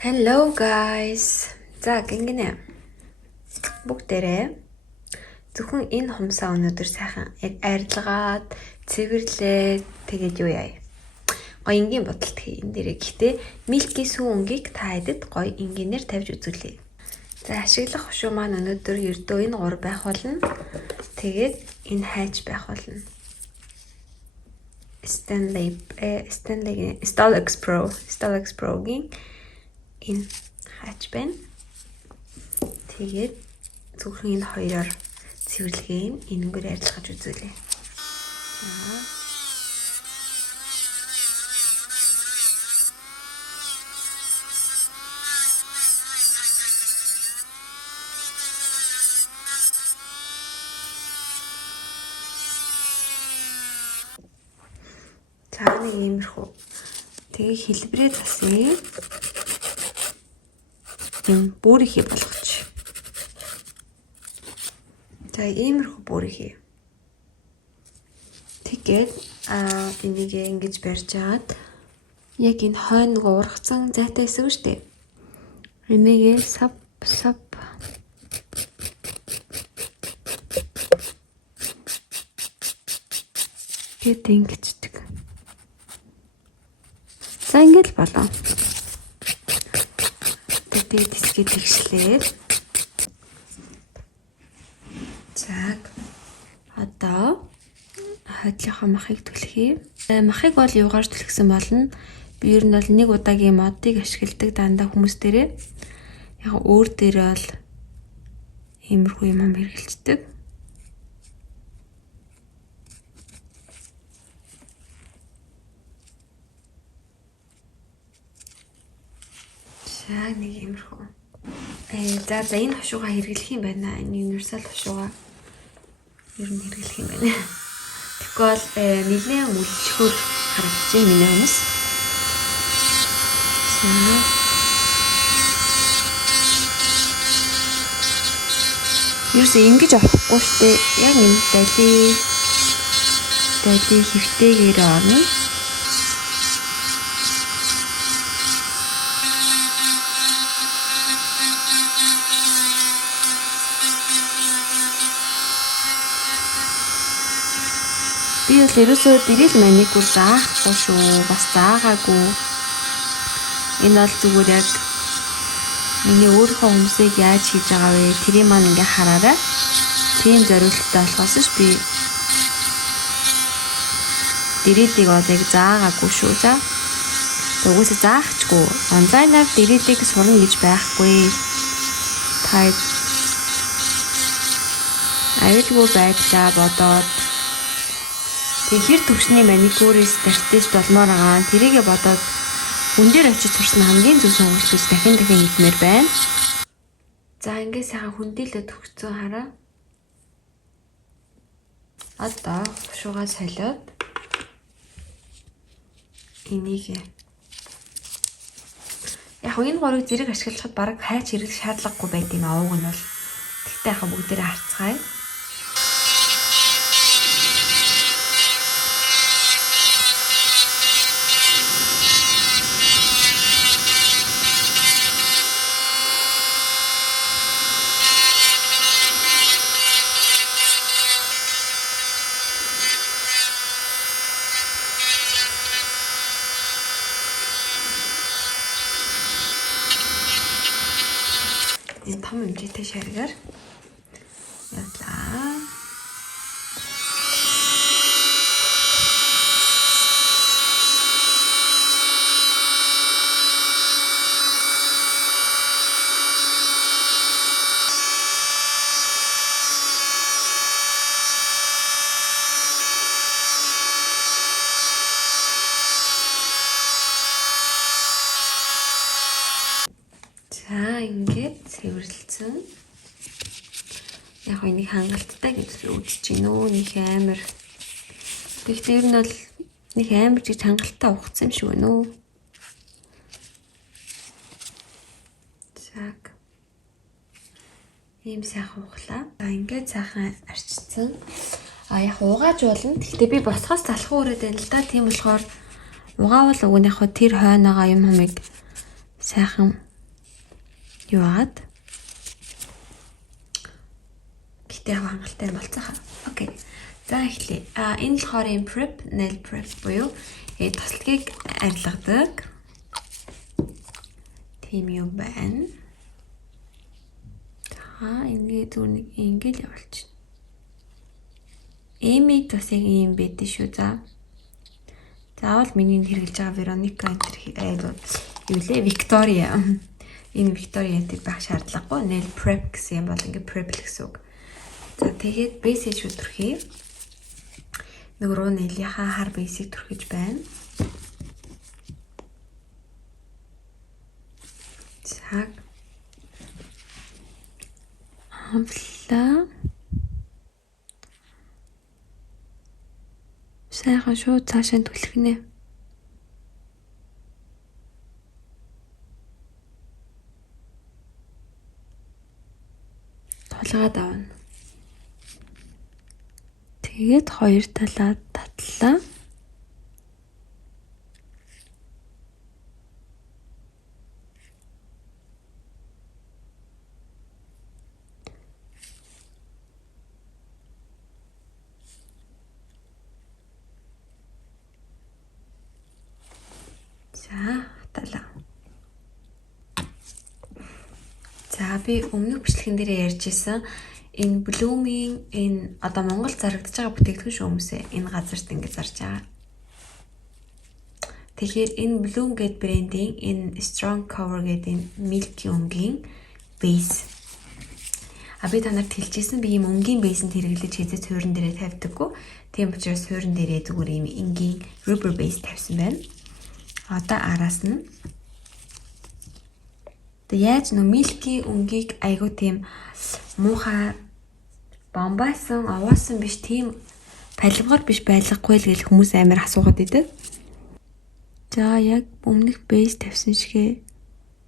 Hello guys. За гинэ. Бүгдээрээ зөвхөн энэ хумсаа өнөөдөр сайхан яг арилгаад, цэвэрлээд тэгээд юу яа. Гоё энгийн бодолт хий энэ дээрээ. Гэхдээ Milky сүүн өнгийг та хэдэд гоё энгийнээр тавьж үзүүлье. За ашиглах хушуу маань өнөөдөр ердөө энэ 3 байх болно. Тэгээд энэ хайж байх болно. Stalex Pro-гийн энэ хаач байна. Тэгээд зөвхөн энэ хоёроор цэвэрлэгээ энэгээр арилгаж үзүүлье. За нэг иймэрхүү. Тэгээ хэлбэрээ засъя. Энэ бүрийнхээ болгоч. За иймэрхүү бүрийнхээ. Тэгээд энийг ингэж барьж агаад яг энэ хойно ургацсан зайтай хэсэг шүү дээ. Энийг сав гээд ингэждэг. За ингэж болоо. Тэгээд хэсгийг тэгшлээд. За одоо хойдлынхоо махыг түлхье. Махыг бол юугаар түлхсэн болно? Би ер нь бол нэг удаагийн модыг ашигладаг дандаа хүмүүс дээрээ. Яг өөр дээрээ бол иймэрхүү юм хэрэгэлцдэг. За нэг иймэрхүү. За энэ хушуугаа хэрэглэх юм байна. Энэ универсал хушуугаа ер нь хэрэглэх юм байна. Тэгэхгүй бол нэлээд үлчхөр харагдаж байна миний хүмүүс. Юусе ингэж авахгүй штэ. Яг энэ дали хэвтэйгээр орно. Би бол ерөөсөө дэрэл маникюр заахгүй шүү. Бас заагаагүй. Энэ бол зүгээр яг миний өөрийнхөө хүмүүсийг яаж хийж байгаа вэ? Тэрийг маань ингээ хараарай. Тийм зориулттай болохоос ш би дэрэлийг бол яг заагаагүй шүү. За. Тэгвэл заахчгүй. Онлайнаар дэрэлийг сурна гэж байхгүй. Та аюулгүй байдлаа бодоод хэр төвчний маникюрист стратеги болмоор байгаа. Тэрийгэ бодоод хүн дээр очиж сурсан хамгийн зөв сонголт гэж дахин хэлмээр байна. За ингээд сайхан хүндэлээд төгссөн хараа. Одоо хушуугаа солиод энийг яг энэ горыг зэрэг ашиглахад бараг хайч хэрэглэх шаардлагагүй байт юм аа. Уг нь бол тэгтээ яхаа бүгдээрээ харцгаая. Энэ том хэмжээтэй шаргаар явлаа. За ингээд цэвэрлэлцэн. Яг энийг хангалттай гэж үзэж байна өө. Нэг амар. Гэхдээ ер нь бол нэг амар гэж хангалттай ухсан юм шиг байна өө. Так. Ийм сайхан ухлаа. За ингээд сайхан арчсан. Яг угааж болно. Гэхдээ би босхоос залхуу өрөөд байна л да. Тийм болохоор угаавал уг нь яг тэр хойноогоо юм хамыг сайхан Юу агаад? Гэтэ хангалтай болцохоо. Окей. За эхлэе. Энэ болохоор юм prep, nail prep буюу тасалгийг арилгадаг. Тийм юм байна. Ингээд зүгээр нэг ингээл явуулчих. Эми бас яг юм байдэн шүү. Заавал миний хэрэглэж байгаа Вероника юу лээ? Виктория. Энэ Викториатэй байх шаардлагагүй. Nail prep гэсэн юм бол ингээд prep гэсэн үг. За тэгээд basic өдрөхий. Нөгөө nail-ийнхаа хар basic түрхэж байна. Цаг. Амлаа. Сайхан шууд цаашаа түлхнэ. Тулгаад авна. Тэгээд хоёр талаа татлаа. Хаталаа. За би өмнөх бичлэгэн дээр ярьж исэн энэ Bloom-ийн энэ одоо Монгол зарагдаж байгаа бүтээгдэхүүн шүү хүмүүсээ энэ газарт ингэ зарж байгаа. Тэгэхээр энэ Bloom гэдэг брендийн энэ Strong Cover гэдэг энэ Milky өнгийн base. Би танарт хэлчихсэн би ийм өнгийн base-нд хэрэглэж хийzээ суурин дээрээ тавьдаггүй. Тийм учраас суурин дээрээ зүгээр ийм энгийн rubber base тавьсан байна. Одоо араас нь яаж нөө Milky өнгийг айгуу тийм муухай бомбайсан, овоосон биш тийм палимгаар биш байлгагүй л гэж хүмүүс амар асуугаад идэв. За яг өмнөх base тавьсан шигээ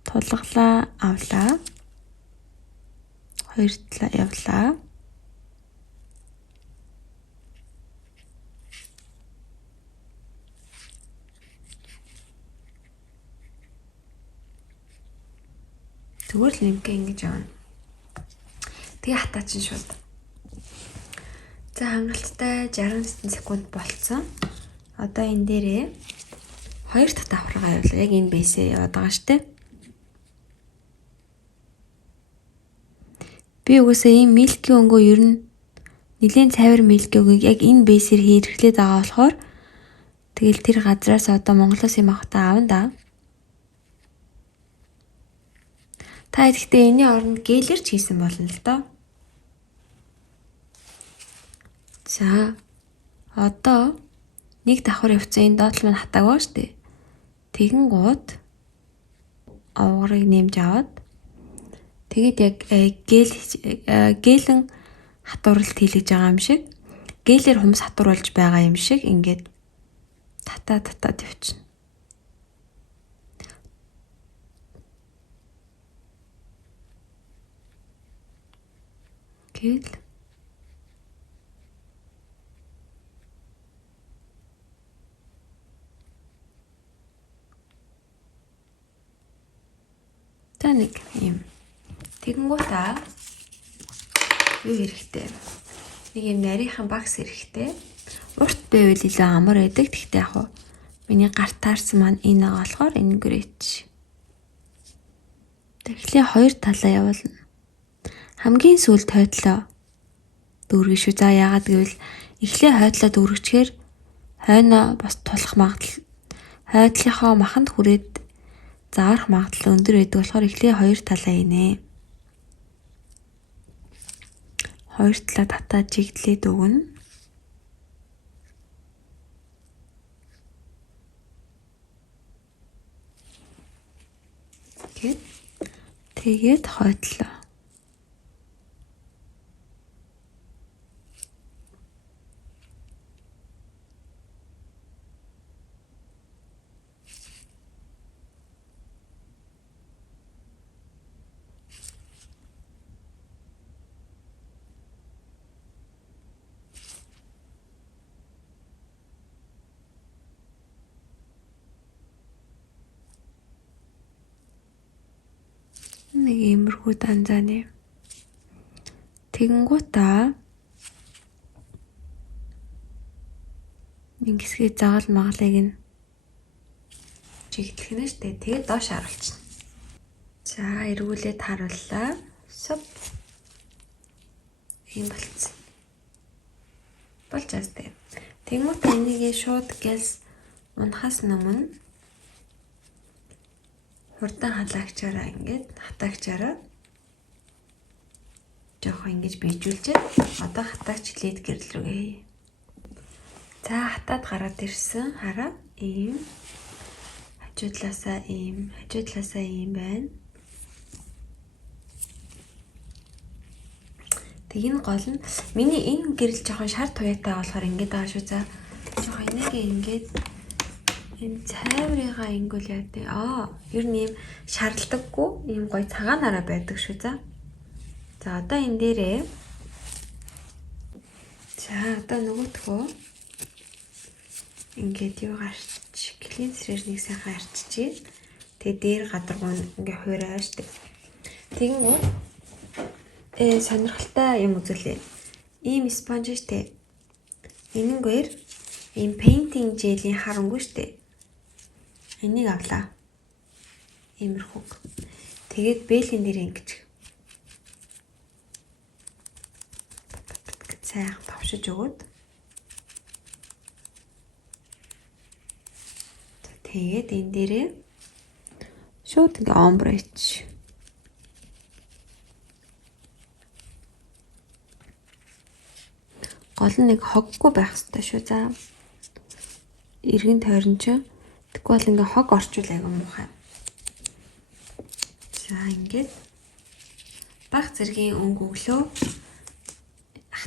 тулгалаа авлаа. Хоёр талаа явлаа. Зүгээр л нэмгээ ингэж явна. Тэгээ хатаачин шууд. За хангалттай 60 секунд болцсон. Одоо энэ дээрээ хоёр дахь давхаргаа явуулаа. Яг энэ бейсээ яваад байгаа штэ. Би угсаа ийм Milky өнгөө ер нь нэлээд цайвар Milky өнгийг яг энэ бейсээр хэрэглээд байгаа болохоор тэгэл тэр газраас одоо Монголоос юм авахтаа аавна да. Та гэхдээ энэний оронд гелэр ч хийсэн болно л доо. За одоо нэг давхар явцсан энэ доотлол маань хатаагаа штэ. Тэгэн гууд овгорыг нэмж аваад тэгээд яг гелэн хатууралт хийлгэж байгаа юм шиг гелээр хүмүүс хатууруулж байгаа юм шиг ингээд татаад явчихна. Гэл нэг юм тэгэнгүүтээ юу хэрэгтэй? Нэг юм нарийнхан багс хэрэгтэй. Урт байвал илүү амар байдаг. Гэхдээ яг миний гарт таарсан маань энэ байгаа болохоор энэ грэч. Тэгэхээр хоёр талаа явуулна. Хамгийн сүүлд хойдлоо дүүргэн шүү. За яагаад гэвэл эхлээ хойдлоо дүүргэчээр хойноо бас тулах магадлал хойдлынхоо маханд хүрээд заарах магадлал өндөр байдаг болохоор эхлээ хоёр талаа инээ. Хоёр талаа татаад чигдлээд өгнө. Тэгээд хойдлоо. Нэг юм иймэрхүү данзааны. Тэгэнгүүтээ ингэсгээ заgal магалыг нь чигтлэх нь штэ. Тэгээд доош харуулчихна. За эргүүлээд харууллаа. Соп. Ийм болцсон. Болж азтай. Тэгмүүд энийг шууд гэлс унахаас өмнө хурдан халаагчаараа ингээд хатаагчаараа жоохон ингэж бийжүүлчихэд одоо хатаагч лид гэрэл рүүгээ. За хатаад гараад ирсэн. Хараа ийм хажуудлаасаа ийм байна. Тэг энэ гол нь миний энэ гэрэл жоохон шар туяатай болохоор ингэж байгаа шүү. За жоохон энийгээ ингээд энэ цайврыгаа ингүүл яадаг. Ер нь ийм шарладаггүй, ийм гоё цагаанаараа байдаг шүү. За одоо энэ дээрээ одоо нөгөөтгөө ингээд юу гарч клинсерээр нэг сайхан арччихъя. Тэгээ дээр гадаргуу ингээ хуурай штэ. Тэгэнгүүт сонирхолтой юм үзүүлээ. Ийм спонж штэ. Энэнгээр ийм painting gel-ийн харангүй штэ. Энийг авлаа. Иймэрхүү. Тэгээд бэлэн дээр ингэж сайхан товшиж өгөөд. Тэгээд энэ дээрээ шууд ингээ омбреч. Гол нь нэг хоггүй байх хэрэгтэй шүү. За эргэн тойрон чинь тэгвэл бол ингээ хог орчуул айгу муухай. За ингээд баг зэргийн өнгө өглөө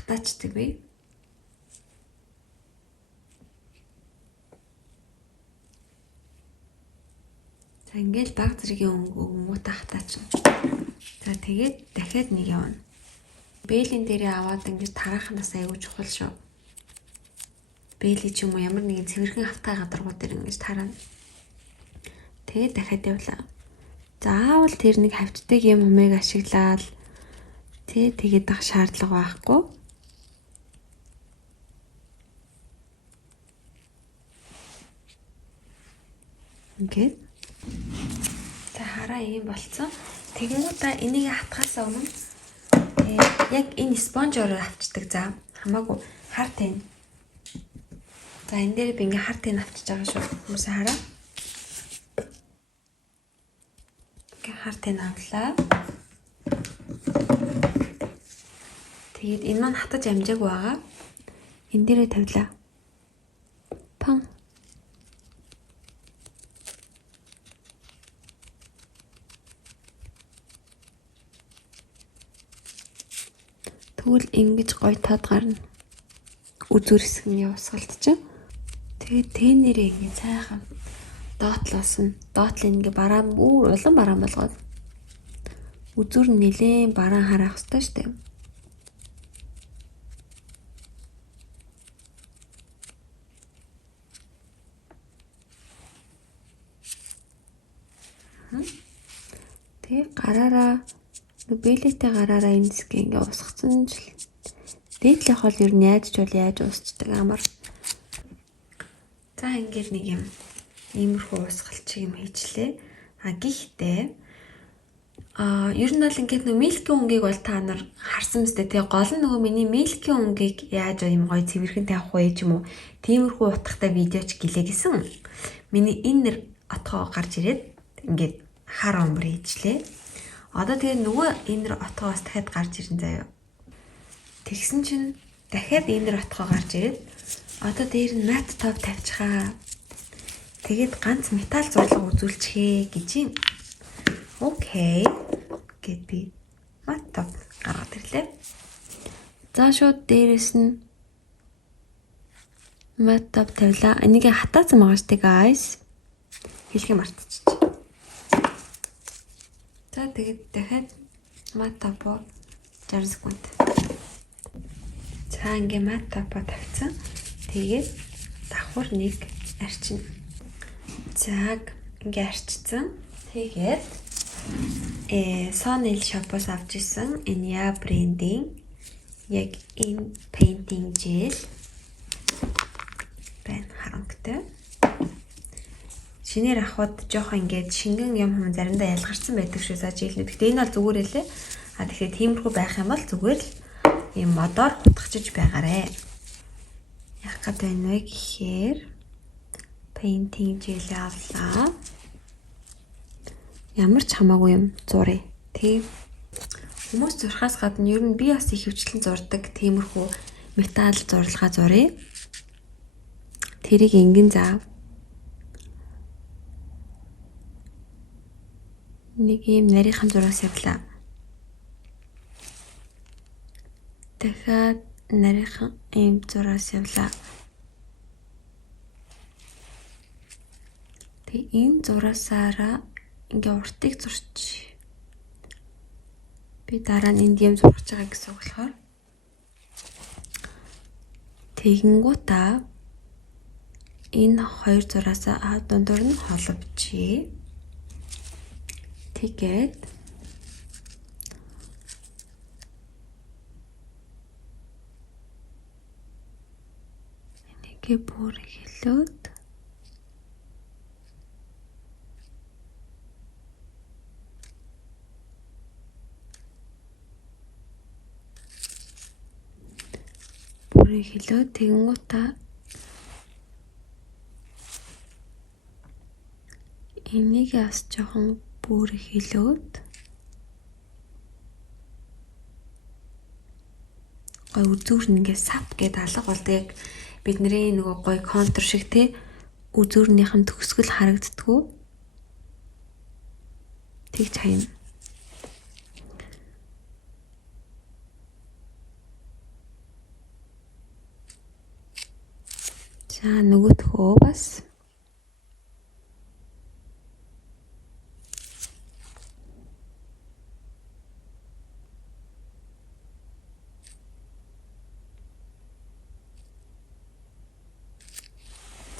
хатаачдаг бай. За ингээд баг зэргийн өнгө муутай хатаачна. За тэгээд дахиад нэг явна. Бэлэн дээрээ аваад ингэж тарахнаас айгуу чухал шүү. Бэли ч юм уу ямар нэгэн цэвэрхэн хавтгай гадаргуу дээр ингэж тарана. Тэгээд дахиад явлаа. Заавал тэр нэг хавчдаг юм humыг ашиглаад тэгээд ах шаардлага байхгүй. Ингээд. За хараа ийм болцсон. Тэгэнгүүтээ энийг хатгахаас өмнө яг энэ спонжоор авчдаг. За хамаагүй хар тань. За энэ дээр би ингээ хар тань авчиж байгаа шүү. Хүмүүсээ хараа. Ингээ хар тань авлаа. Тэгээд энэ маань хатаж амжаагүй байгаа. Энэ дээрээ тавилаа. Пан. Тэгвэл ингэж гоё таад гарна. Үзүр хэсэг нь явсгалт чинь. Тэгээд тэнэрээ ингэ цайхан доотлоосон. Доотлын ингээ бараа бүр улан бараан болгоод үзүр нь нэлээд бараан хараах хэрэгтэй шүү дээ. Тэгээ гараараа бэлэтэй гараараа энэ хэсгийг ингээ усгацсан ч дээдлэх бол ер нь яаж уусчдаг амар. За ингээд нэг юм иймэрхүү усгалч юм хийчлээ. Гэхдээ ер нь бол ингээд нэг милкийн өнгийг бол та нар харсан мэт тэгээ гол нь нөгөө миний милкийн өнгийг яаж юм гоё цэвэрхэн тавих вэ ч юм уу тиймэрхүү утгатай видеоч гэлээгэсэн. Миний энэ отгоо гарч ирээд ингээд хар омбор хийчлээ. Одоо тэгээ нөгөө энэ отгоос дахиад гарч ирэн заяа. Тэгсэн чинь дахиад энэ отгоо гарч ирээд одоо дээр нь мат топ тавьчихаа. Тэгээд ганц металл зурлага үзүүлчихээ гэж юм. Окей. Гэт би мат топ гаргаад ирлээ. За шууд дээрэс нь мат топ тавилаа. Энийг хатаасан байгаа штэ guys. Хэлхий мартчихчих. За тэгээд дахиад мат топо 60 секунд. За ингээ мат топо тавьсан. Тэгээд давхар нэг арчина. За ингээ арчсан. Тэгээд Nail Shop-оос авч ирсэн Enya брендийн яг энэ painting gel байна харанхтай. Шинээр авахд жоохон ингээд шингэн юм хүм заримдаа ялгарсан байдаг шүү за жилнүүд. Гэхдээ энэ бол зүгээр элэ. Тэгэхээр тиймэрхүү байх юм бол зүгээр л ийм модоор хутгachж байгаарэ. Яг гэдэг нь вэ гэхээр painting gel авлаа. Ямар ч хамаагүй юм зуръя. Тийм. Хүмүүс зурхаас гадна ер нь би бас их хөвчлэн зурдаг тиймэрхүү металл зурлагаа зуръя. Тэрийг ингэн заа. Нэг юм нарийнхан зураг явлаа. Дахиад нарийнхан ийм зураг явлаа. Тэг энэ зураасаараа ингээ уртыг зурчих. Би дараа нь энд юм зурж байгаа гэсэн үг болохоор тэгэнгүүтээ энэ хоёр зураасаа дундуур нь холбочих. Тэгээд энийг бүр хэлээд тэгэнгүүтээ энийг бас жоохон бүр хэлээд гой үзүүр нь ингээ сав гэдэг алга болдог. Яг бидний нөгөө гой контур шиг те үзүүрнийх нь төгсгөл харагддгүү. Тэгж хаяна. За нөгөөдхөө бас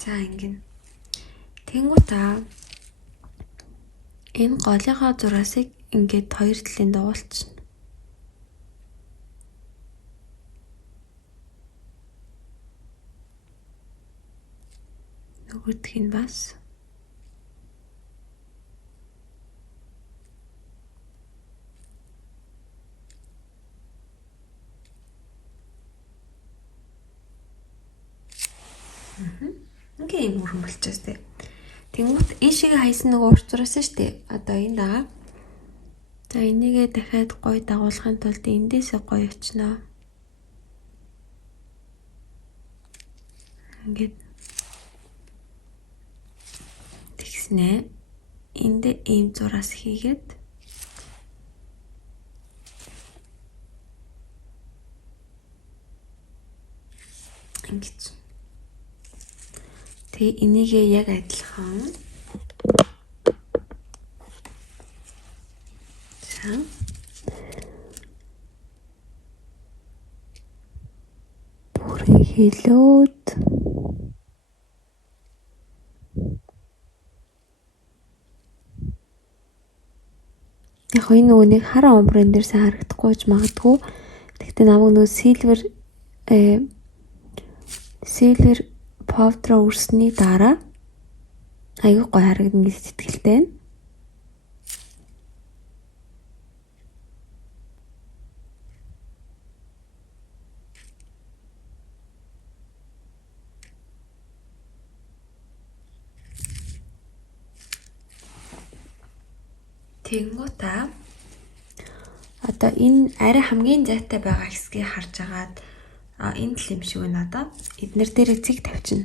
за ингэн. Тэнгуутаа энэ голынхаа зураасыг ингээд хоёр талын дуулчихна. Нөгөөх нь бас ингээ юм хөрөн болчихсон тий. Тэнгуут ийшээ хайсан нөгөө урт зураас шүү дээ. Одоо энэ даа. За энийгээ дахиад гоё дагуулахын тулд эндээсээ гоё очноо. Ингээд тэгснэ. Энд ийм зураас хийгээд ингэж. Тэгээ энийгээ яг адилхан бүрэн хэлээд яг энэ нөгөө нэг хараа омбрын дээрсэн харагдахгүй ч магадгүй. Тэгтээ намайг нөгөө silver powder үрсний дараа аягүй гоё харагдана гэж сэтгэлтэй байна. Тэнгуутаа одоо энэ арай хамгийн зайтай байгаа хэсгийг харж агаад энэ тал юм шиг байна одоо. Эднэр дээр цэг тавьчихна.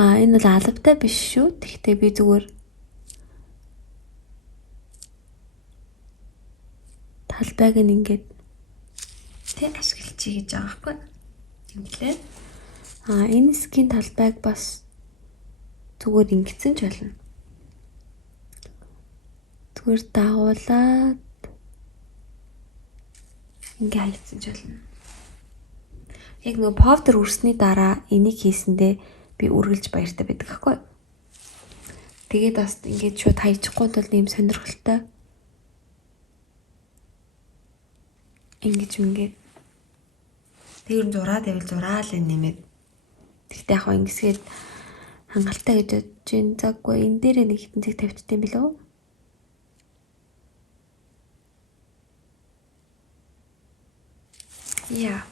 Энэ бол алавтай биш шүү. Тэгтээ би зүгээр талбайг нь ингээд тэг ашиглчихъя гэж байгаа байхгүй. Инглээ. Энэ хэсгийн талбайг бас зүгээр ингэсэн ч болно. Зүгээр дагуулад ингээ хайцсан ч болно. Яг нөгөө powder үрсний дараа энийг хийсэндээ би үргэлж баяртай байдаг аахгүй. Тэгээд бас ингээд шууд хаячихгүй тул нэм сонирхолтой. Ингэж ингээд тэр зураад байвал зураал нэмээд. Тэгтээ яг ингэсгээд хангалттай гэж бодож байна. Заггүй энэ дээрээ нэг хитэн цэг тавьчтай юм билүү? Яа.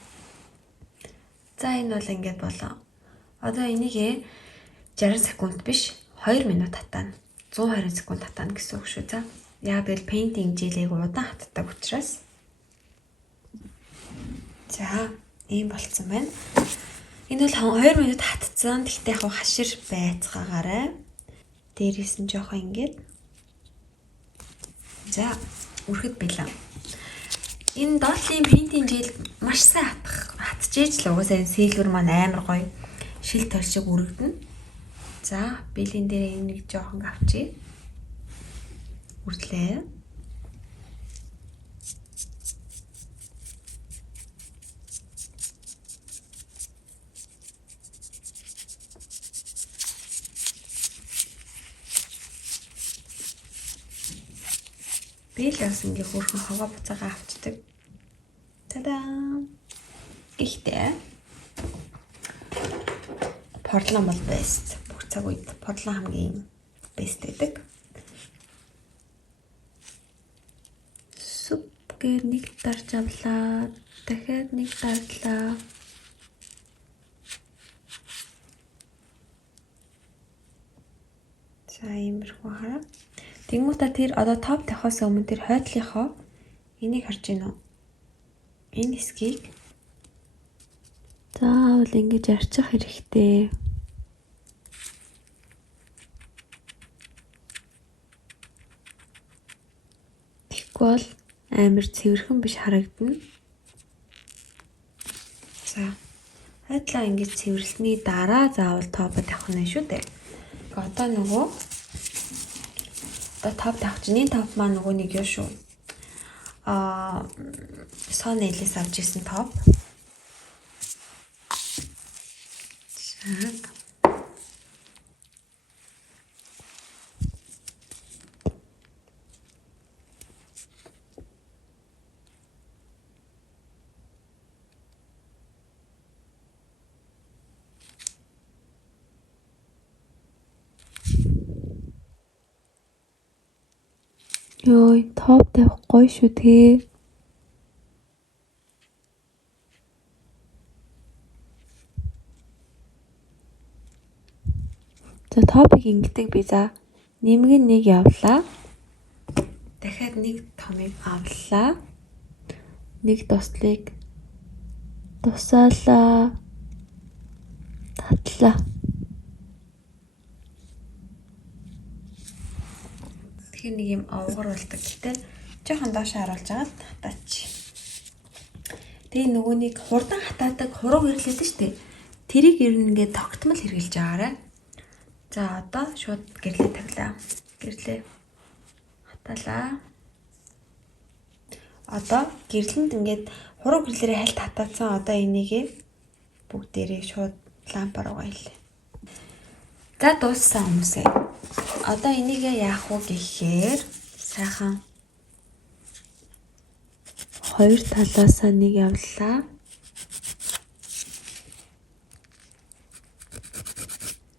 За энэ бол ингээд болоо. Одоо энийг 60 секунд биш 2 минут татаана. 120 секунд татаана гэсэн үг шүү. За. Яа гэвэл painting жилийг удаан хатдаг учраас. За, ийм болцсон байна. Энэ бол 2 минут хатцсан. Тэгтээ яг хашир байцгаагаарай. Дээрээс нь жоохон ингээд. За, үрхэд билээ. Энэ Dotly painting жил маш сайн хатчихэж л угаасаа silver маань амар гоё шил тол шиг үргэнэ. За, биелийн дээр нэг жоохон авчи. Үрдлээ. Би л бас ингээ хөрхөн хогоо буцаага авчдаг. Та-даа! Гэхдээ Portland бол best. Бүх цаг үед Portland хамгийн best гэдэг. Суп гээ нэг дарж авлаа. Дахиад нэг дардлаа. За иймэрхүү хараа. Тэнгуүта тэр одоо топ тавихаас өмнө тэр хойдлынхоо энийг харж байна уу? Энэ хэсгийг заавал ингэж арчих хэрэгтэй. Тэгэхгүй бол амар цэвэрхэн биш харагдана. За. Хойдлоо ингэж цэвэрлсэний дараа заавал топод тавих нь шүү дээ. Одоо нөгөө одоо топ тавих чинь энэ топ маань нөгөө нэг юу шүү. Soneless авч ирсэн топ. Так. Йой, топ тавих гоё шүү те. За топыг ингэдэг би за нэмэг нэг явлаа. Дахиад нэг томыг авлаа. Нэг туслыг тусаалаа. Татлаа. Тэгэхээр нэг юм овгор болдог. Гэтэ жоохон доош харуулж агаад хатаач. Тэгээ нөгөө нэг хурдан хатаадаг хурууг ирлээд штэ. Тэрийг ер нь ингээд тогтмол хэрглэж байгаарай. За одоо шууд гэрлээ тавилаа. Гэрлээ. Хатаалаа. Одоо гэрлэнд ингээд хуруу гэрлээрээ хальт хатаацсан. Одоо энийг бүгдээрээ шууд лампаар угаа хэлээ. За дууссан хүмүүсээ. Одоо энийг яах вэ гэхээр сайхан хоёр талаасаа нэг явлаа.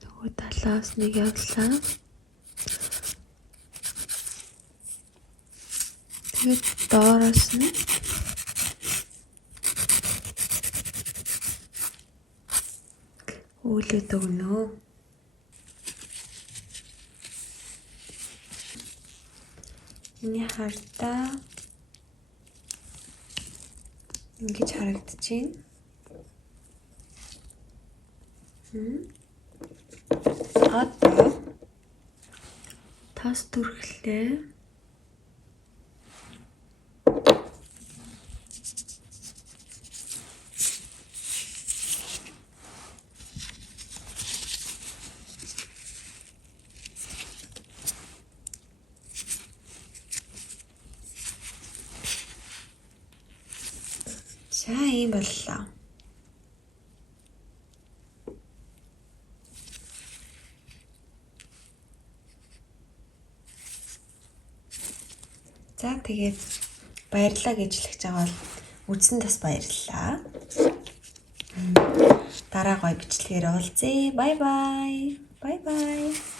Нөгөө талаас нэг явлаа. Тэгээд доороос нь үүлээд өгнө. Миний хартаа ингэж харагдчихээн. Одоо тас түрхлээ. За ийм боллоо. За тэгээд баярлалаа гэж хэлж байгаа бол үзсэнд бас баярлалаа. Дараа гоё бичлэгээр уулзъя. Bye bye. Bye bye.